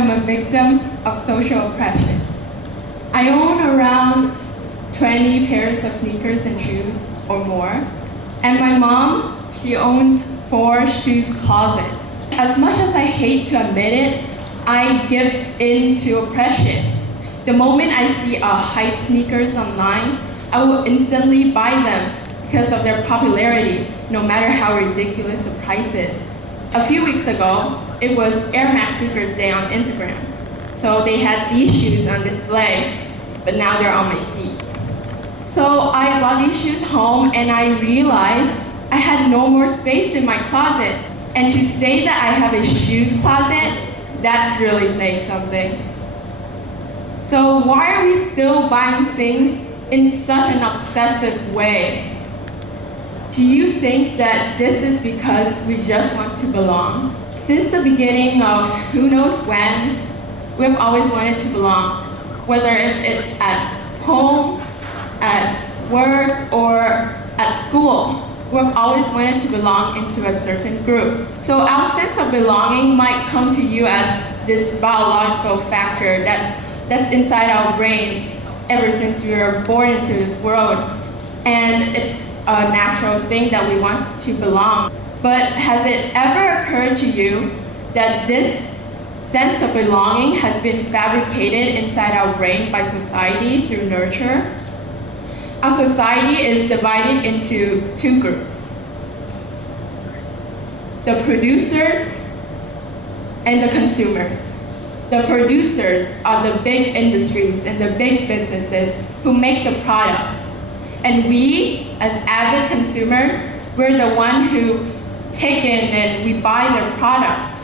am a victim of social oppression. I own around 20 pairs of sneakers and shoes or more. And my mom, she owns 4 shoes closets. As much as I hate to admit it, I give in to oppression. The moment I see a hype sneakers online, I will instantly buy them because of their popularity, no matter how ridiculous the price is. A few weeks ago, it was Air Max Sneakers Day on Instagram. So they had these shoes on display, but now they're on my feet. So I brought these shoes home and I realized I had no more space in my closet. And to say that I have a shoes closet, that's really saying something. So why are we still buying things in such an obsessive way? Do you think that this is because we just want to belong? Since the beginning of who knows when, we've always wanted to belong, whether if it's at home, at work, or at school. We've always wanted to belong into a certain group. So our sense of belonging might come to you as this biological factor that's inside our brain ever since we were born into this world. And it's a natural thing that we want to belong. But has it ever occurred to you that this sense of belonging has been fabricated inside our brain by society through nurture? Our society is divided into 2 groups. The producers and the consumers. The producers are the big industries and the big businesses who make the products. And we, as avid consumers, we're the one who take in and we buy their products.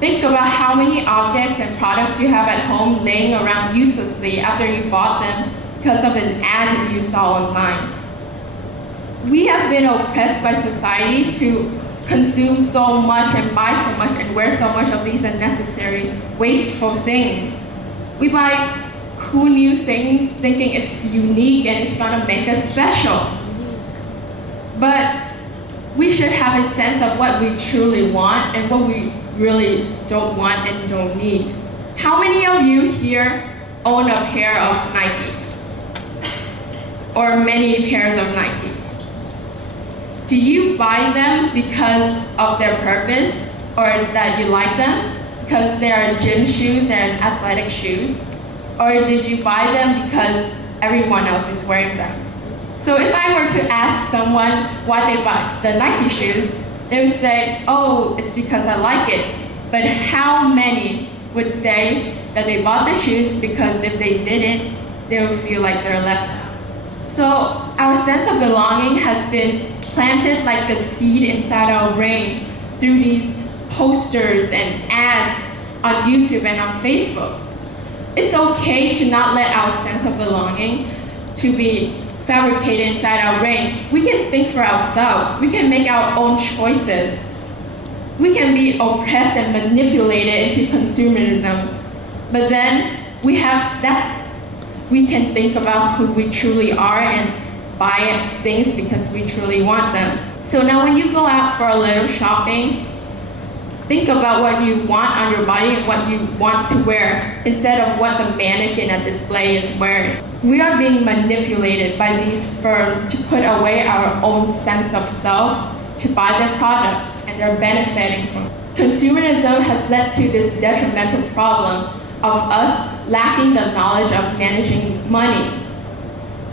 Think about how many objects and products you have at home laying around uselessly after you bought them because of an ad you saw online. We have been oppressed by society to consume so much and buy so much and wear so much of these unnecessary, wasteful things. We buy cool new things thinking it's unique and it's gonna make us special. But we should have a sense of what we truly want and what we really don't want and don't need. How many of you here own a pair of Nike? Or many pairs of Nike? Do you buy them because of their purpose or that you like them? Because they are gym shoes and athletic shoes? Or did you buy them because everyone else is wearing them? So if I were to ask someone why they buy the Nike shoes, they would say, oh, it's because I like it. But how many would say that they bought the shoes because if they didn't, they would feel like they're left out? So our sense of belonging has been planted like a seed inside our brain through these posters and ads on YouTube and on Facebook. It's okay to not let our sense of belonging to be fabricated inside our brain. We can think for ourselves. We can make our own choices. We can be oppressed and manipulated into consumerism. But then we can think about who we truly are and buy things because we truly want them. So now when you go out for a little shopping, think about what you want on your body and what you want to wear instead of what the mannequin at display is wearing. We are being manipulated by these firms to put away our own sense of self to buy their products, and they're benefiting from it. Consumerism has led to this detrimental problem of us lacking the knowledge of managing money.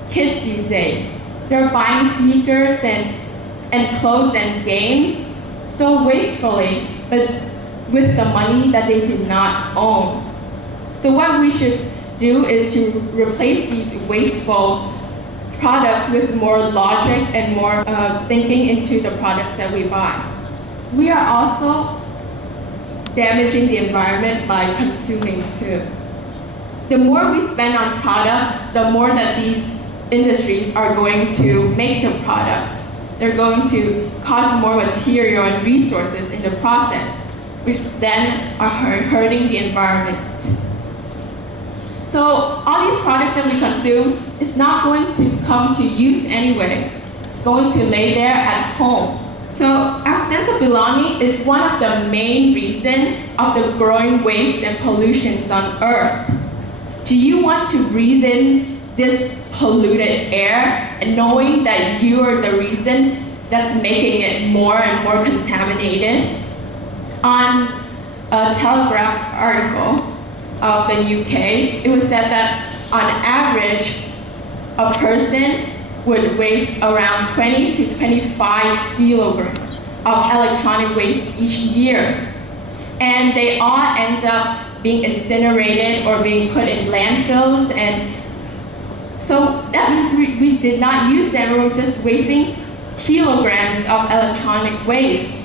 Kids these days, they're buying sneakers and clothes and games so wastefully, but with the money that they did not own. So what we should do is to replace these wasteful products with more logic and more thinking into the products that we buy. We are also damaging the environment by consuming too. The more we spend on products, the more that these industries are going to make the product. They're going to cost more material and resources in the process, which then are hurting the environment. So all these products that we consume is not going to come to use anyway. It's going to lay there at home So our sense of belonging is one of the main reasons of the growing waste and pollutions on Earth. Do you want to breathe in this polluted air and knowing that you are the reason that's making it more and more contaminated? On a Telegraph article of the UK, it was said that on average, a person would waste around 20 to 25 kilograms of electronic waste each year. And they all end up being incinerated or being put in landfills. And so that means we did not use them, we were just wasting kilograms of electronic waste.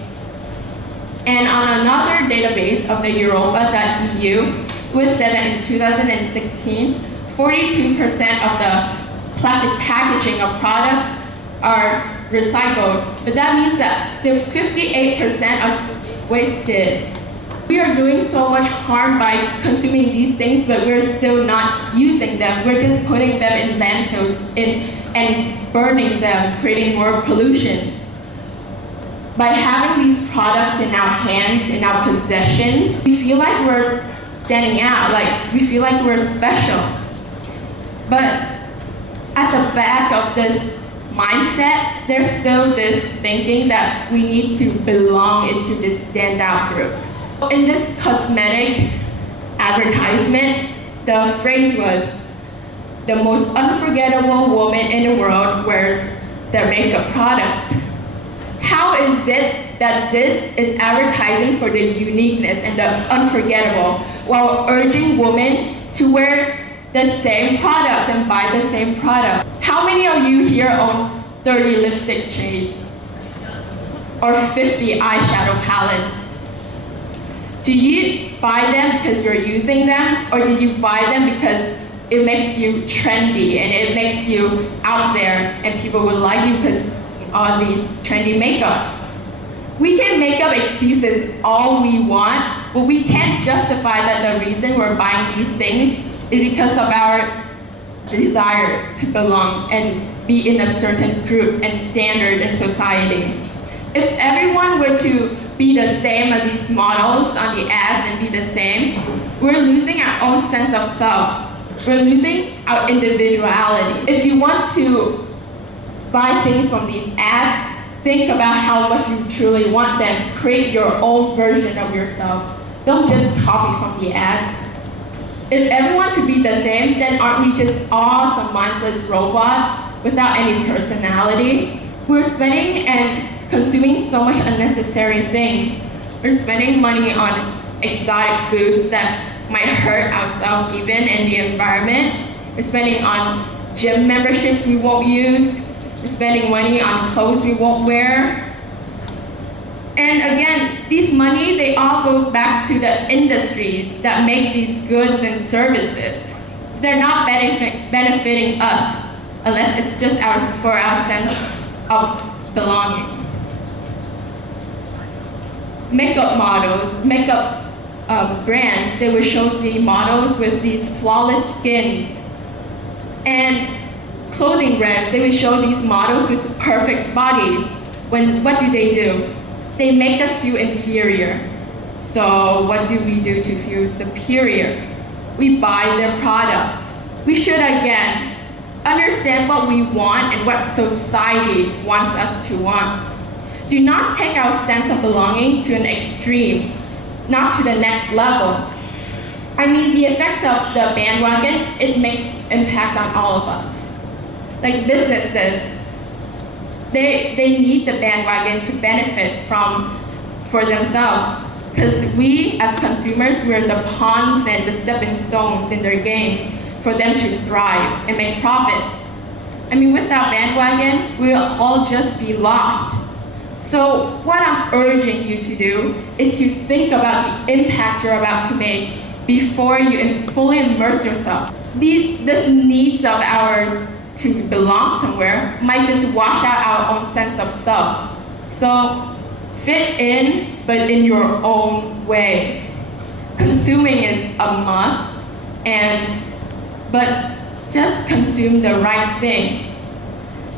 And on another database of the Europa.eu, it was said that in 2016, 42% of the plastic packaging of products are recycled, but that means that still 58% are wasted. We are doing so much harm by consuming these things, but we're still not using them. We're just putting them in landfills and burning them, creating more pollution. By having these products in our hands, in our possessions, we feel like we're standing out, like we feel like we're special. But at the back of this mindset, there's still this thinking that we need to belong into this standout group. In this cosmetic advertisement, the phrase was, "The most unforgettable woman in the world wears their makeup product." How is it that this is advertising for the uniqueness and the unforgettable while urging women to wear the same product and buy the same product? How many of you here own 30 lipstick shades or 50 eyeshadow palettes? Do you buy them because you're using them, or do you buy them because it makes you trendy and it makes you out there and people will like you because of all these trendy makeup? We can make up excuses all we want, but we can't justify that the reason we're buying these things is because of our desire to belong and be in a certain group and standard in society. If everyone were to be the same as these models on the ads and be the same, we're losing our own sense of self. We're losing our individuality. If you want to buy things from these ads, think about how much you truly want them. Create your own version of yourself. Don't just copy from the ads. If everyone to be the same, then aren't we just all some mindless robots without any personality? We're spending and consuming so much unnecessary things. We're spending money on exotic foods that might hurt ourselves even and the environment. We're spending on gym memberships we won't use. We're spending money on clothes we won't wear. And again, these money, they all go back to the industries that make these goods and services. They're not benefiting us unless it's just for our sense of belonging. Makeup models, makeup brands, they will show the models with these flawless skins. And clothing brands, they will show these models with perfect bodies. What do? They make us feel inferior. So what do we do to feel superior? We buy their products. We should, again, understand what we want and what society wants us to want. Do not take our sense of belonging to an extreme, not to the next level. I mean, the effects of the bandwagon, it makes impact on all of us. Like businesses, they need the bandwagon to benefit for themselves, because we as consumers, we're the pawns and the stepping stones in their games for them to thrive and make profits. I mean, without bandwagon, we'll all just be lost. So what I'm urging you to do is to think about the impact you're about to make before you fully immerse yourself. This needs of our to belong somewhere might just wash out our own sense of self. So fit in, but in your own way. Consuming is a must, but just consume the right thing.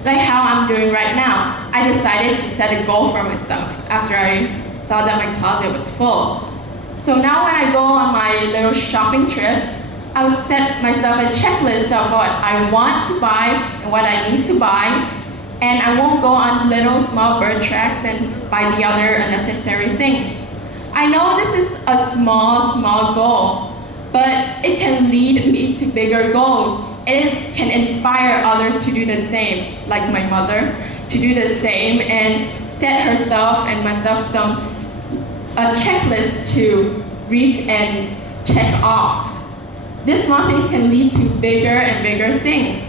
like how I'm doing right now. I decided to set a goal for myself after I saw that my closet was full. So now when I go on my little shopping trips, I would set myself a checklist of what I want to buy and what I need to buy, and I won't go on little small bird tracks and buy the other unnecessary things. I know this is a small goal, but it can lead me to bigger goals, and it can inspire others to do the same, like my mother, to do the same and set herself and myself a checklist to reach and check off. These small things can lead to bigger and bigger things.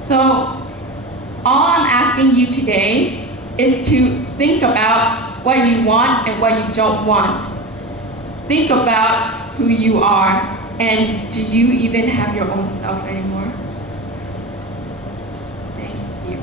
So all I'm asking you today is to think about what you want and what you don't want. Think about who you are, and do you even have your own self anymore? Thank you.